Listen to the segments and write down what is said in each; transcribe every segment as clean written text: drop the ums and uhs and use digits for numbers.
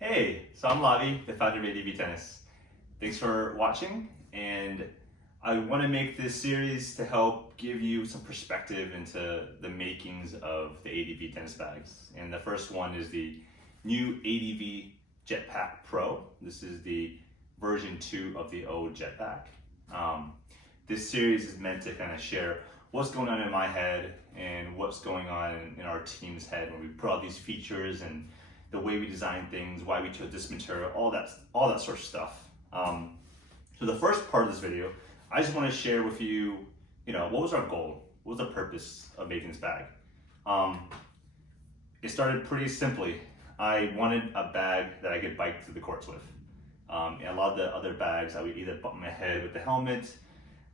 Hey, so I'm Lavi, the founder of ADV Tennis. Thanks for watching, and I want to make this series to help give you some perspective into the makings of the ADV tennis bags. And the first one is the new ADV Jetpack Pro. This is the version 2 of the old Jetpack. This series is meant to kind of share what's going on in my head and what's going on in our team's head when we put all these features and the way we design things, why we chose this material, all that sort of stuff. So the first part of this video, I just want to share with you, what was our goal? What was the purpose of making this bag? It started pretty simply. I wanted a bag that I could bike to the courts with. And a lot of the other bags, I would either bump my head with the helmet,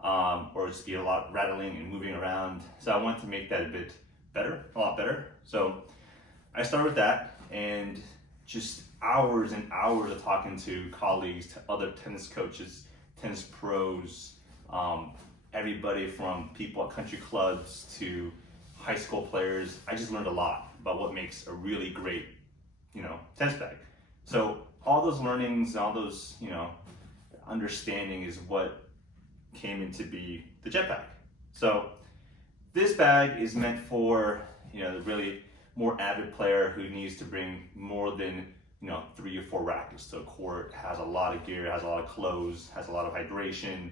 or just get a lot rattling and moving around. So I wanted to make that a lot better. So I started with that, and just hours and hours of talking to colleagues, to other tennis coaches, tennis pros, everybody from people at country clubs to high school players. I just learned a lot about what makes a really great, tennis bag. So all those learnings, all those, understanding is what came into be the Jetpack. So this bag is meant for, the really more avid player who needs to bring more than 3 or 4 rackets to a court, has a lot of gear, has a lot of clothes, has a lot of hydration,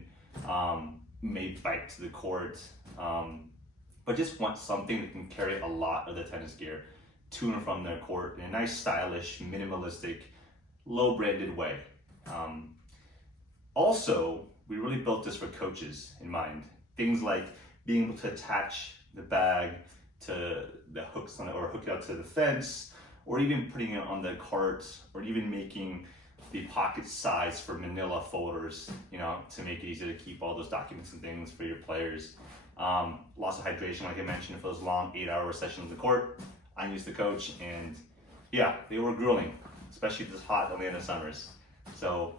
may bike to the court, but just want something that can carry a lot of the tennis gear to and from their court in a nice, stylish, minimalistic, low branded way. Also, we really built this for coaches in mind. Things like being able to attach the bag to the hooks on it, or hook it up to the fence, or even putting it on the cart, or even making the pocket size for manila folders, to make it easy to keep all those documents and things for your players. Lots of hydration, like I mentioned, for those long 8-hour sessions on the court. I'm used to coach, and yeah, they were grueling, especially this hot Atlanta summers. So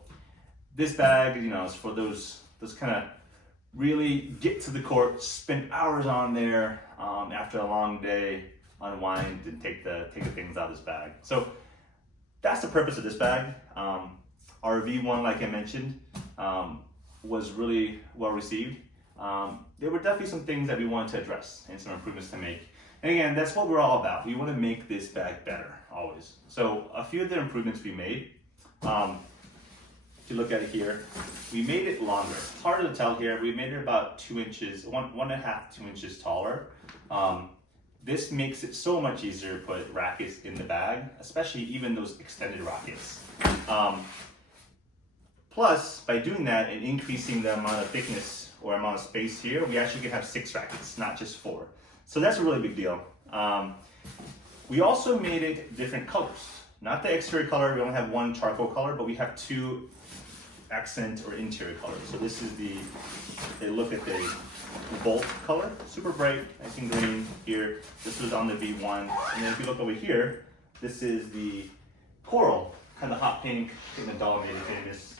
this bag, is for those kind of really get to the court, spend hours on there after a long day, unwind and take the things out of this bag. So that's the purpose of this bag. Our V1, like I mentioned, was really well received. There were definitely some things that we wanted to address and some improvements to make. And again, that's what we're all about. We want to make this bag better, always. So a few of the improvements we made, if you look at it here, we made it longer. It's hard to tell here. We made it about 2 inches, 1.5 to 2 inches taller. This makes it so much easier to put rackets in the bag, especially even those extended rackets. Plus, by doing that and increasing the amount of thickness or amount of space here, we actually can have 6 rackets, not just 4. So that's a really big deal. We also made it different colors. Not the exterior color, we only have 1 charcoal color, but we have 2 accent or interior colors. So this is look at the Bolt color, super bright, nice and green here. This was on the V1. And then if you look over here, this is the coral, kind of hot pink. I think Nadal made it famous,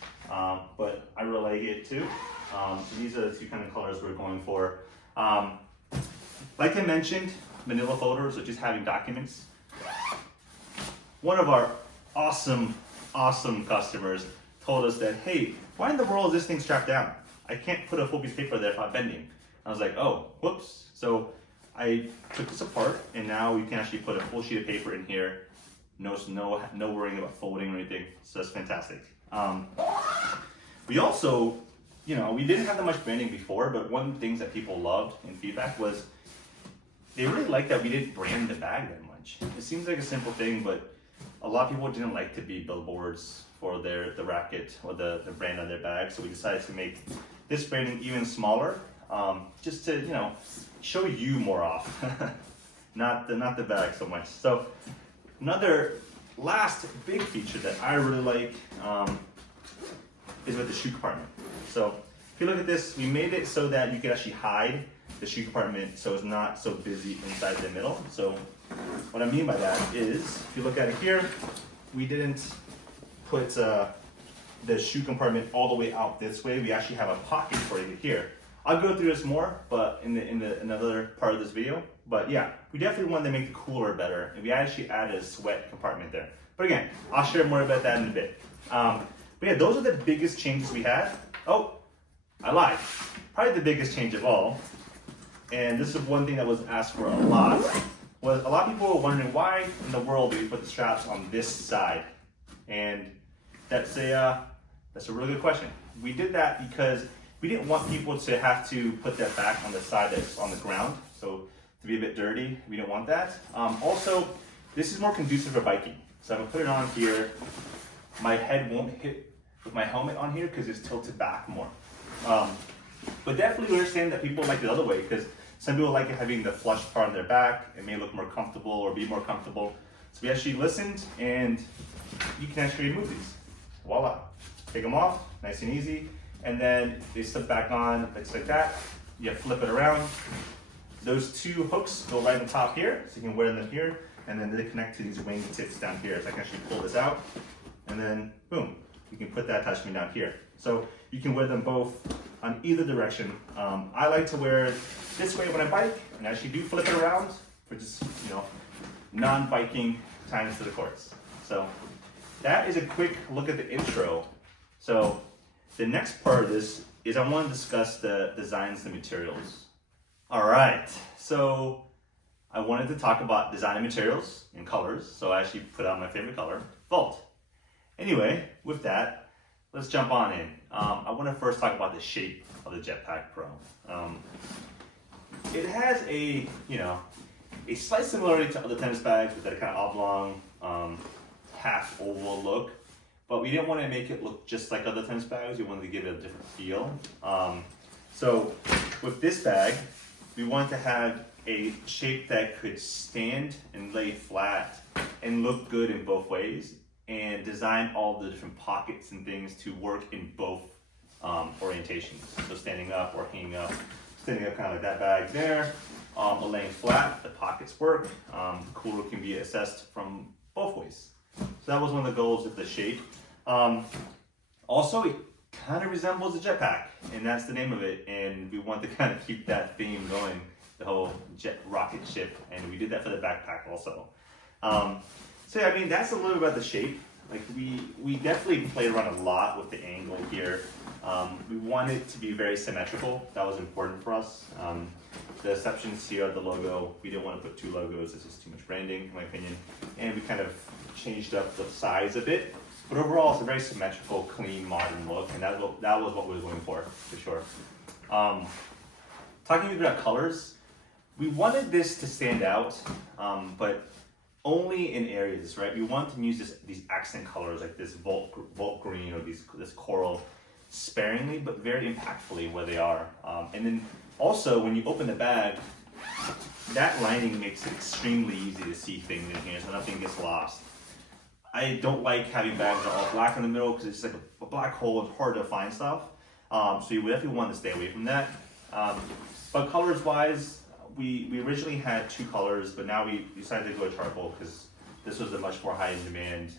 but I really like it too. So these are the 2 kind of colors we're going for. Like I mentioned, manila folders, or just having documents. One of our awesome customers told us that, hey, why in the world is this thing strapped down? I can't put a full piece of paper there without bending. I was like, oh, whoops. So I took this apart, and now we can actually put a full sheet of paper in here. No worrying about folding or anything. So that's fantastic. We also, we didn't have that much branding before, but one of the things that people loved in feedback was they really liked that we didn't brand the bag that much. It seems like a simple thing, but a lot of people didn't like to be billboards for the racket or the brand on their bag. So we decided to make this branding even smaller, just to show you more off, not the bag so much. So another last big feature that I really like is with the shoe compartment. So if you look at this, we made it so that you could actually hide the shoe compartment so it's not so busy inside the middle. So what I mean by that is, if you look at it here, we didn't put the shoe compartment all the way out this way. We actually have a pocket for it here. I'll go through this more, but in another part of this video. But yeah, we definitely wanted to make the cooler better, and we actually added a sweat compartment there. But again, I'll share more about that in a bit. But yeah, those are the biggest changes we had. Oh, I lied. Probably the biggest change of all, and this is one thing that was asked for a lot, was a lot of people were wondering why in the world do we put the straps on this side? And that's a really good question. We did that because we didn't want people to have to put their back on the side that's on the ground, so to be a bit dirty, we didn't want that. Also, this is more conducive for biking. So I'm gonna put it on here. My head won't hit with my helmet on here because it's tilted back more. But definitely understand that people like the other way because some people like having the flush part on their back. It may look more comfortable or be more comfortable. So we actually listened, and you can actually remove these. Voila. Take them off, nice and easy. And then they slip back on, it's like that. You flip it around. Those two hooks go right on top here, so you can wear them here. And then they connect to these wing tips down here. So I can actually pull this out, and then boom, you can put that attachment down here. So you can wear them both on either direction. I like to wear this way when I bike, and I actually do flip it around for just, non-biking times to the courts. So that is a quick look at the intro. So the next part of this is I want to discuss the designs and materials. All right, so I wanted to talk about design and materials and colors, so I actually put out my favorite color, Vault. Anyway, with that, let's jump on in. I want to first talk about the shape of the Jetpack Pro. It has a slight similarity to other tennis bags with that kind of oblong, half oval look, but we didn't want to make it look just like other tennis bags. We wanted to give it a different feel. So with this bag, we wanted to have a shape that could stand and lay flat and look good in both ways, and design all the different pockets and things to work in both orientations. So standing up or hanging up. Standing up kind of like that bag there, or laying flat, the pockets work. The cooler can be assessed from both ways. So that was one of the goals of the shape. Also, it kind of resembles a jetpack, and that's the name of it. And we want to kind of keep that theme going, the whole jet rocket ship, and we did that for the backpack also. So yeah, I mean, that's a little bit about the shape. Like we definitely played around a lot with the angle here. We wanted it to be very symmetrical. That was important for us. The exceptions here are the logo. We didn't want to put two logos. It's just too much branding, in my opinion. And we kind of changed up the size a bit. But overall, it's a very symmetrical, clean, modern look, and that was what we were going for sure. Talking a bit about colors, we wanted this to stand out, but only in areas, right? We want to use these accent colors like this Volt green or this coral sparingly, but very impactfully where they are. And then also when you open the bag, that lining makes it extremely easy to see things in here so nothing gets lost. I don't like having bags that are all black in the middle because it's like a black hole. It's hard to find stuff. So you definitely want to stay away from that. But colors wise, we originally had two colors, but now we decided to go charcoal because this was a much more high in demand.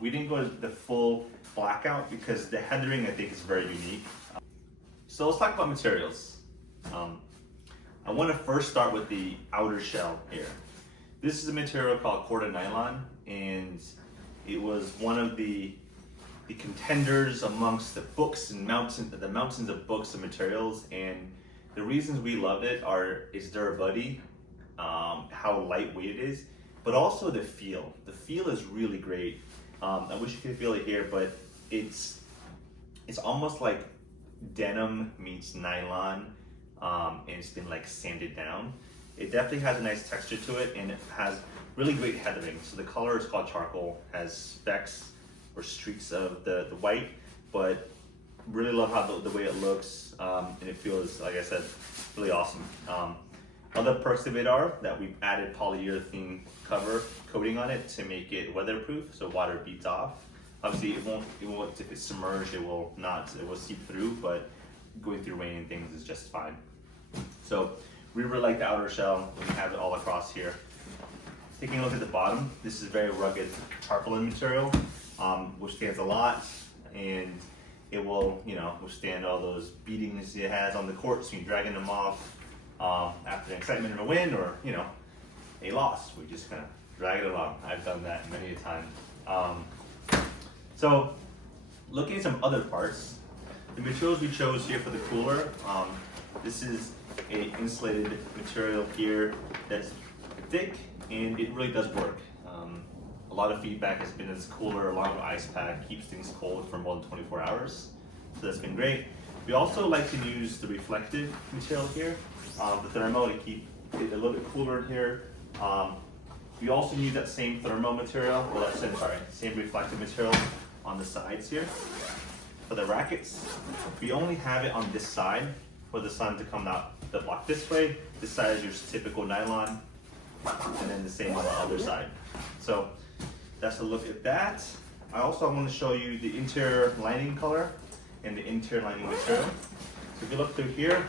We didn't go the full blackout because the heathering I think is very unique. So let's talk about materials. I want to first start with the outer shell here. This is a material called corded nylon, and it was one of the contenders amongst the books and the mountains of books and materials. And the reasons we loved it are its durability, how lightweight it is, but also the feel. The feel is really great. I wish you could feel it here, but it's almost like denim meets nylon, and it's been like sanded down. It definitely has a nice texture to it, and it has really great heathering. So the color is called charcoal, has specks or streaks of the white, but really love how the way it looks, and it feels, like I said, really awesome. Other perks of it are that we've added polyurethane cover coating on it to make it weatherproof, so water beads off. Obviously, it won't if it's submerged, it will seep through, but going through rain and things is just fine. So we really like the outer shell. We have it all across here. Taking a look at the bottom, this is very rugged tarpaulin material, withstands a lot, and it will, withstand all those beatings it has on the court, so you're dragging them off after the excitement of a win or, a loss. We just kind of drag it along. I've done that many a time. So looking at some other parts, the materials we chose here for the cooler, this is a insulated material here that's thick and it really does work. A lot of feedback has been this cooler along with ice pack keeps things cold for more than 24 hours. So that's been great. We also like to use the reflective material here, the thermo, to keep it a little bit cooler in here. We also use that same thermo material, or that same reflective material on the sides here. For the rackets, we only have it on this side for the sun to come out the block this way. This side is your typical nylon, and then the same on the other side. So that's a look at that. I also want to show you the interior lining color and the interior lining material. So if you look through here,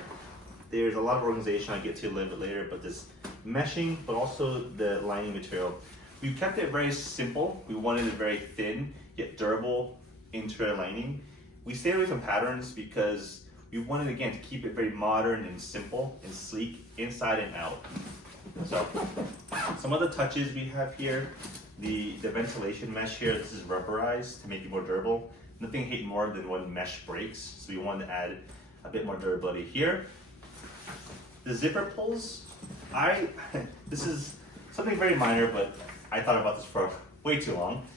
there's a lot of organization I get to a little bit later, but this meshing, but also the lining material. We kept it very simple. We wanted it very thin, yet durable interior lining. We stayed away from patterns because we wanted, again, to keep it very modern and simple and sleek inside and out. So some of the touches we have here, the ventilation mesh here, this is rubberized to make it more durable. Nothing I hate more than when mesh breaks, so we wanted to add a bit more durability here. The zipper pulls, this is something very minor, but I thought about this for way too long.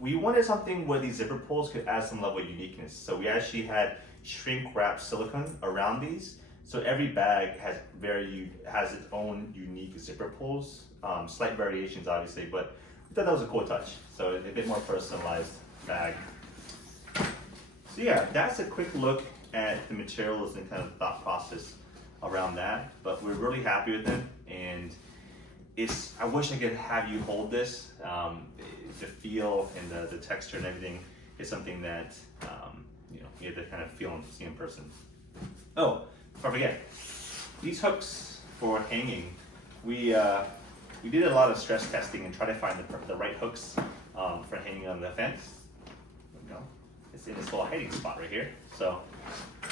We wanted something where these zipper pulls could add some level of uniqueness. So we actually had shrink wrap silicone around these. So every bag has its own unique zipper pulls, slight variations obviously, but we thought that was a cool touch. So a bit more personalized bag. So yeah, that's a quick look at the materials and kind of thought process around that, but we're really happy with it, and I wish I could have you hold this. The feel and the texture and everything is something that you have to kind of feel and see in person. Oh, before I forget, these hooks for hanging, we did a lot of stress testing and try to find the right hooks for hanging on the fence. There we go. It's in this little hiding spot right here. So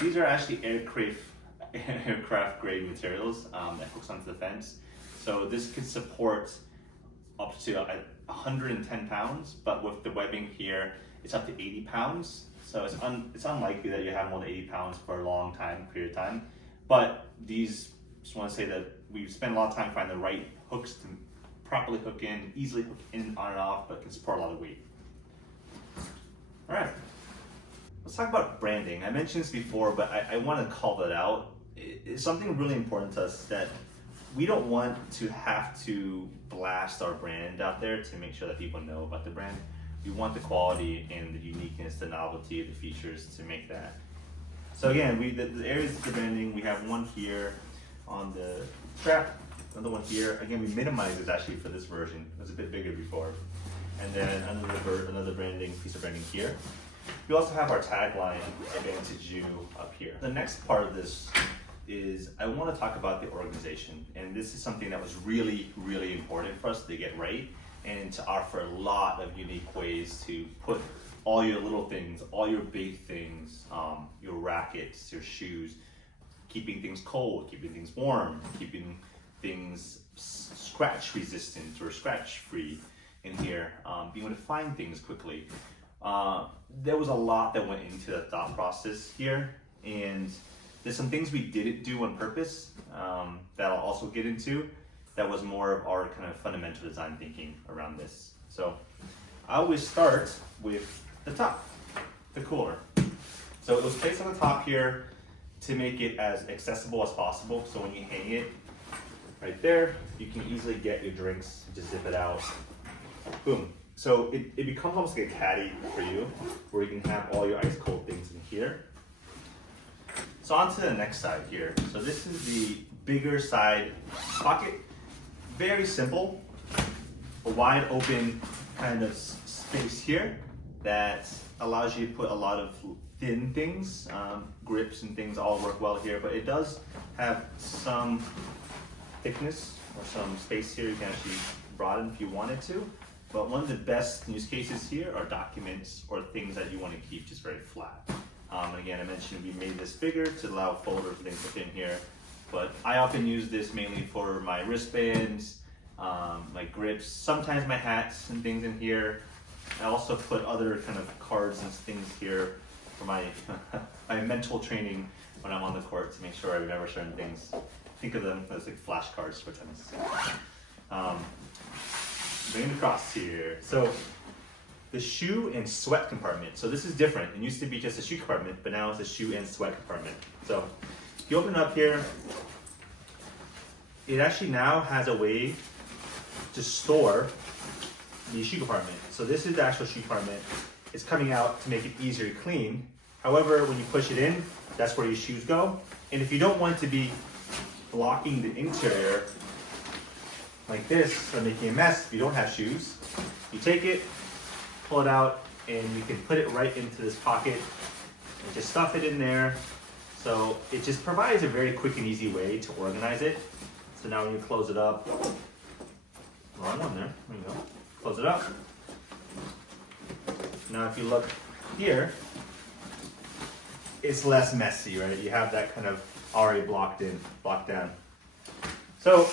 these are actually aircraft grade materials that hooks onto the fence. So this can support up to 110 pounds, but with the webbing here, it's up to 80 pounds. So it's unlikely that you have more than 80 pounds for a long period of time. But these, just want to say that we've spent a lot of time finding the right hooks to properly hook in, easily hook in, on and off, but can support a lot of weight. All right, let's talk about branding. I mentioned this before, but I want to call that out. It's something really important to us that we don't want to have to blast our brand out there to make sure that people know about the brand. We want the quality and the uniqueness, the novelty, the features to make that. So again, the areas of the branding, we have one here on the strap, another one here. Again, we minimized it actually for this version. It was a bit bigger before. And then another branding, piece of branding here. We also have our tagline, Advantage You, up here. The next part of this is I want to talk about the organization, and this is something that was really, really important for us to get right and to offer a lot of unique ways to put all your little things, all your big things, your rackets, your shoes, keeping things cold, keeping things warm, keeping things scratch resistant or scratch free in here, being able to find things quickly. There was a lot that went into the thought process here, and there's some things we didn't do on purpose that I'll also get into that was more of our kind of fundamental design thinking around this. So I always start with the top, the cooler. So it was placed on the top here to make it as accessible as possible. So when you hang it right there, you can easily get your drinks, just zip it out, boom. So it becomes almost like a caddy for you, where you can have all your ice cold things in here. So on to the next side here. So this is the bigger side pocket. Very simple, a wide open kind of space here that allows you to put a lot of thin things, grips and things all work well here, but it does have some thickness or some space here you can actually broaden if you wanted to. But one of the best use cases here are documents or things that you want to keep just very flat. And again, I mentioned we made this bigger to allow folders and things within here, but I often use this mainly for my wristbands, my grips, sometimes my hats and things in here. I also put other kind of cards and things here for my my mental training when I'm on the court to make sure I remember certain things. Think of them as like flashcards for tennis. Bring it across here. So the shoe and sweat compartment. So this is different. It used to be just a shoe compartment, but now it's a shoe and sweat compartment. So if you open it up here, it actually now has a way to store the shoe compartment. So this is the actual shoe compartment. It's coming out to make it easier to clean. However, when you push it in, that's where your shoes go. And if you don't want to be blocking the interior like this or making a mess, if you don't have shoes, you take it, pull it out, and you can put it right into this pocket and just stuff it in there. So it just provides a very quick and easy way to organize it. So now when you close it up, wrong one there you go. Close it up. Now if you look here, it's less messy, right? You have that kind of already blocked down. So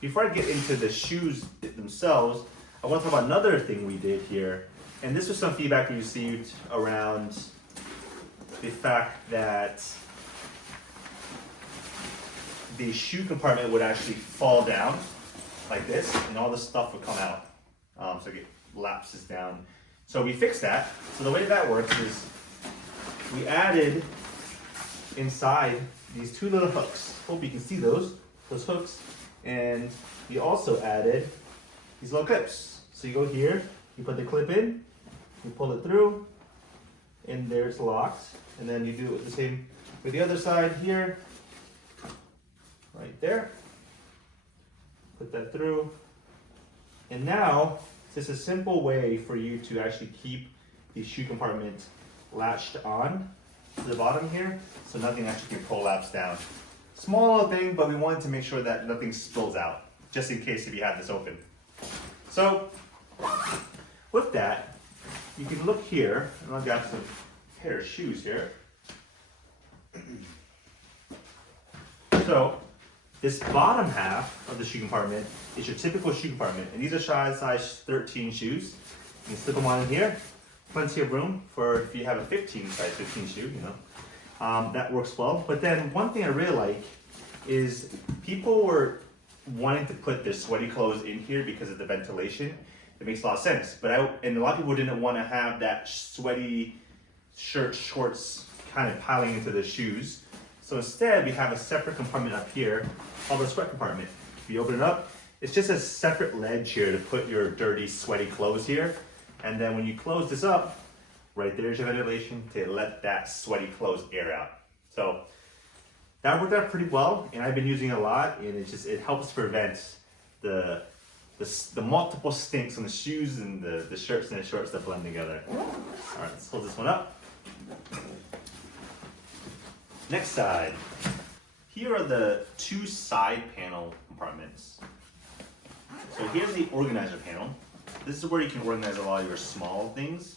before I get into the shoes themselves, I want to talk about another thing we did here. And this was some feedback we received around the fact that the shoe compartment would actually fall down like this, and all the stuff would come out. So it lapses down. So we fixed that. So the way that works is we added inside these two little hooks. Hope you can see those hooks. And we also added these little clips. So you go here, you put the clip in, you pull it through, and there it's locked. And then you do the same with the other side here, right there. Put that through. And now, it's just a simple way for you to actually keep the shoe compartment latched on to the bottom here, so nothing actually can prolapse down. Small little thing, but we wanted to make sure that nothing spills out, just in case if you had this open. So, with that, you can look here, and I've got some pair of shoes here. So, this bottom half of the shoe compartment is your typical shoe compartment, and these are size 13 shoes. You can slip them on in here. Plenty of room for if you have a size 15 shoe, you know. That works well. But then one thing I really like is people were wanting to put their sweaty clothes in here because of the ventilation. It makes a lot of sense. And a lot of people didn't want to have that sweaty shirt, shorts kind of piling into the shoes. So instead, we have a separate compartment up here called the sweat compartment. If you open it up, it's just a separate ledge here to put your dirty, sweaty clothes here. And then when you close this up, right there's your ventilation to let that sweaty clothes air out. So that worked out pretty well, and I've been using it a lot, and it helps prevent the multiple stinks on the shoes and the shirts and the shorts that blend together. All right, let's hold this one up. Next side. Here are the two side panel compartments. So here's the organizer panel. This is where you can organize a lot of your small things.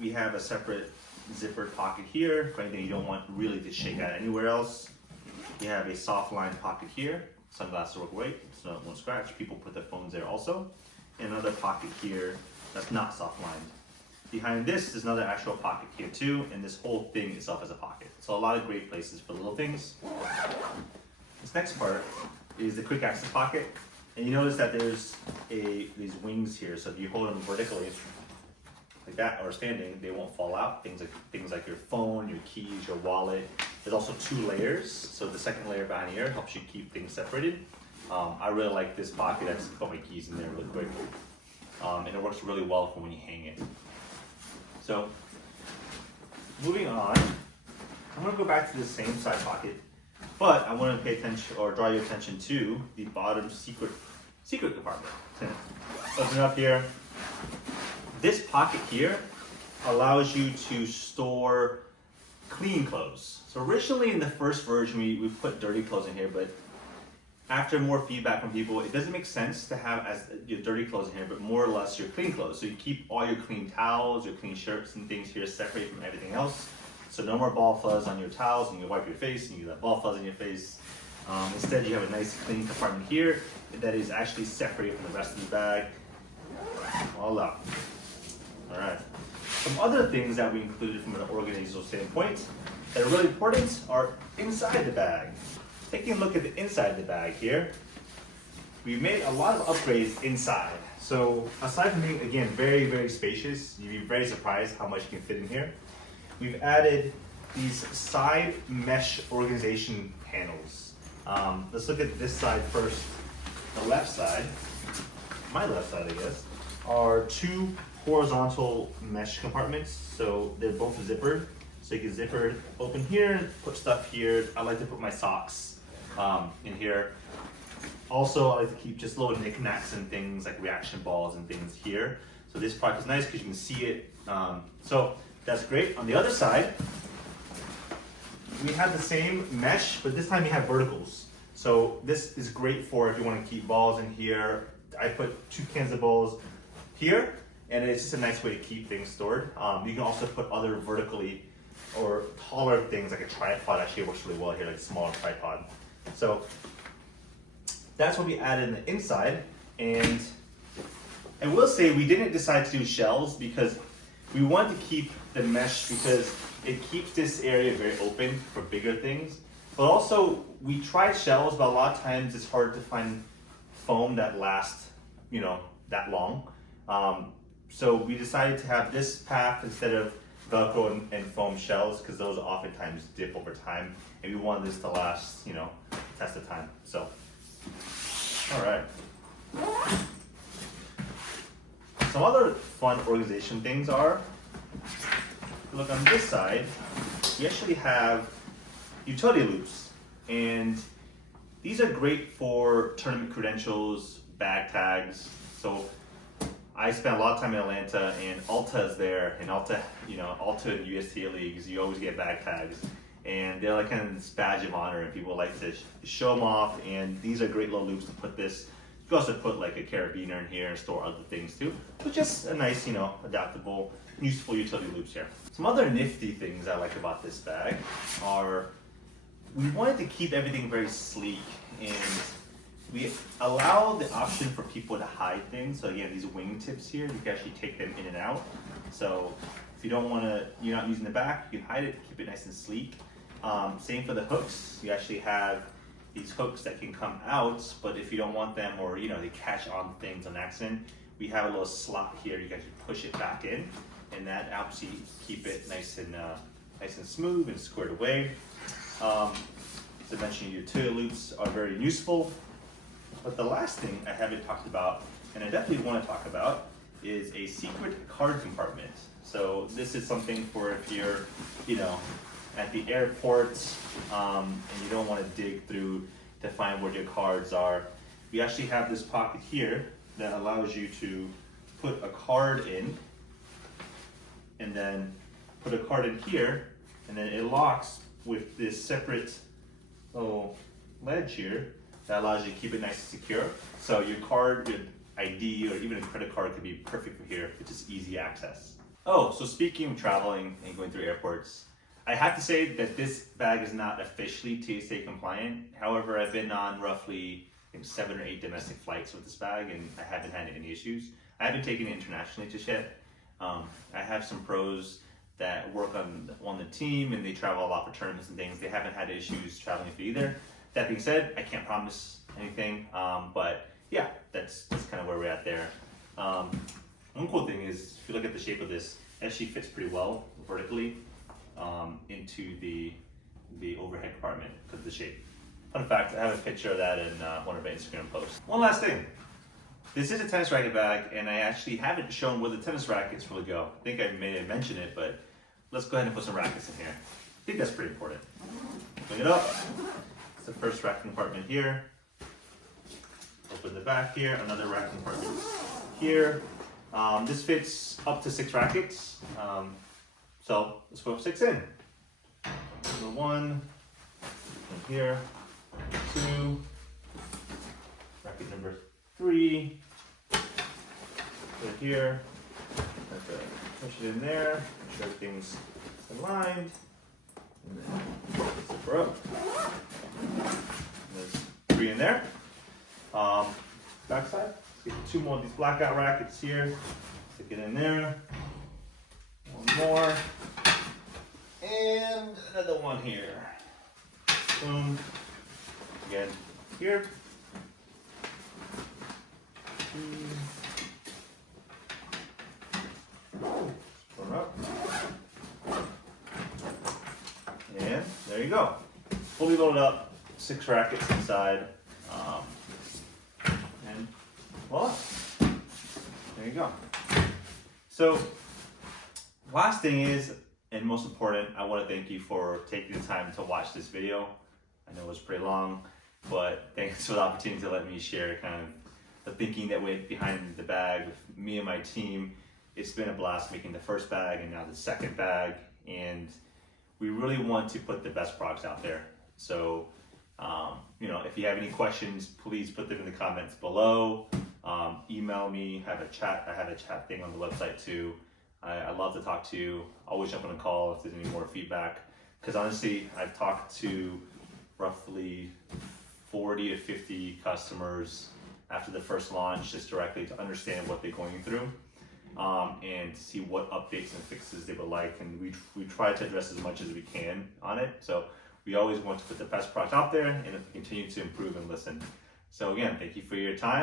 We have a separate zippered pocket here for anything you don't want really to shake out anywhere else. You have a soft line pocket here. Sunglasses work great, so it won't scratch. People put their phones there also. And another pocket here that's not soft lined. Behind this is another actual pocket here too, and this whole thing itself is a pocket. So a lot of great places for little things. This next part is the quick access pocket. And you notice that there's these wings here, so if you hold them vertically like that or standing, they won't fall out. Things like your phone, your keys, your wallet. There's also two layers, so the second layer behind here helps you keep things separated. I really like this pocket. I just put my keys in there really quick, and it works really well for when you hang it. So moving on, I'm going to go back to the same side pocket. But I want to pay attention or draw your attention to the bottom secret compartment. Open it up here. This pocket here allows you to store clean clothes. So originally in the first version, we put dirty clothes in here, but after more feedback from people, it doesn't make sense to have as your dirty clothes in here, but more or less your clean clothes. So you keep all your clean towels, your clean shirts and things here separate from everything else. So no more ball fuzz on your towels, and you wipe your face and you get ball fuzz in your face. Instead, you have a nice clean compartment here that is actually separated from the rest of the bag. Voila. All right. Some other things that we included from an organizational standpoint that are really important are inside the bag. Taking a look at the inside of the bag here, we made a lot of upgrades inside. So aside from being, again, very, very spacious, you'd be very surprised how much you can fit in here. We've added these side mesh organization panels. Let's look at this side first. The left side, my left side I guess, are two horizontal mesh compartments. So they're both zippered. So you can zipper open here, put stuff here. I like to put my socks in here. Also, I like to keep just little knickknacks and things like reaction balls and things here. So this product is nice because you can see it. So that's great. On the other side, we have the same mesh, but this time we have verticals. So this is great for if you want to keep balls in here. I put 2 cans of balls here, and it's just a nice way to keep things stored. You can also put other vertically or taller things like a tripod. Actually works really well here, like a smaller tripod. So that's what we added in the inside. And I will say we didn't decide to do shelves because we wanted to keep the mesh because it keeps this area very open for bigger things. But also we tried shelves, but a lot of times it's hard to find foam that lasts, you know, that long. So we decided to have this path instead of Velcro and foam shells because those oftentimes dip over time, and we wanted this to last, you know, test of time. So, all right. Some other fun organization things are, look on this side, we actually have utility loops, and these are great for tournament credentials, bag tags. So I spent a lot of time in Atlanta, and Ulta is there, and Ulta, you know, Ulta and USTA leagues, you always get bag tags, and they're like kind of this badge of honor, and people like to show them off. And these are great little loops to put this. You can also put like a carabiner in here and store other things too. But just a nice, you know, adaptable, useful utility loops here. Some other nifty things I like about this bag are we wanted to keep everything very sleek, and we allow the option for people to hide things. So again, these wing tips here, you can actually take them in and out. So if you don't want to, you're not using the back, you can hide it to keep it nice and sleek. Same for the hooks. You actually have these hooks that can come out, but if you don't want them, or you know, they catch on things on accident, we have a little slot here. You can actually push it back in, and that helps you keep it nice and smooth and squared away. As I mentioned, utility loops are very useful. But the last thing I haven't talked about, and I definitely want to talk about, is a secret card compartment. So this is something for if you're, you know, at the airport and you don't want to dig through to find where your cards are. We actually have this pocket here that allows you to put a card in, and then put a card in here, and then it locks with this separate little ledge here that allows you to keep it nice and secure. So your card, your ID, or even a credit card could be perfect for here. It's just easy access. Oh, so speaking of traveling and going through airports, I have to say that this bag is not officially TSA compliant. However, I've been on roughly 7 or 8 domestic flights with this bag, and I haven't had any issues. I haven't taken it internationally just yet. I have some pros that work on the team, and they travel a lot for tournaments and things. They haven't had issues traveling with it either. That being said, I can't promise anything, but yeah, that's kind of where we're at there. One cool thing is, if you look at the shape of this, it actually fits pretty well vertically into the overhead compartment because of the shape. Fun fact, I have a picture of that in one of my Instagram posts. One last thing. This is a tennis racket bag, and I actually haven't shown where the tennis rackets really go. I think I may have mentioned it, but let's go ahead and put some rackets in here. I think that's pretty important. Bring it up. It's the first racket compartment here. Open the back here, another racket compartment here. This fits up to 6 rackets. So let's put 6 in. Number 1, here, 2, racket number 3, put it here, push it in there, make sure everything's aligned, and then zipper up. There's 3 in there. Backside, let's get 2 more of these blackout rackets here, stick it in there, one here. Boom. Again, here. Put them up. And there you go. Fully loaded up, 6 rackets inside. And voila. There you go. So, last thing is, and most important, I want to thank you for taking the time to watch this video. I know it was pretty long, but thanks for the opportunity to let me share kind of the thinking that went behind the bag with me and my team. It's been a blast making the first bag and now the second bag, and we really want to put the best products out there. So, you know, if you have any questions, please put them in the comments below. Email me, have a chat. I have a chat thing on the website too. I love to talk to you. Always jump on a call if there's any more feedback. Because honestly, I've talked to roughly 40 to 50 customers after the first launch, just directly to understand what they're going through, and to see what updates and fixes they would like. And we try to address as much as we can on it. So we always want to put the best product out there and continue to improve and listen. So again, thank you for your time.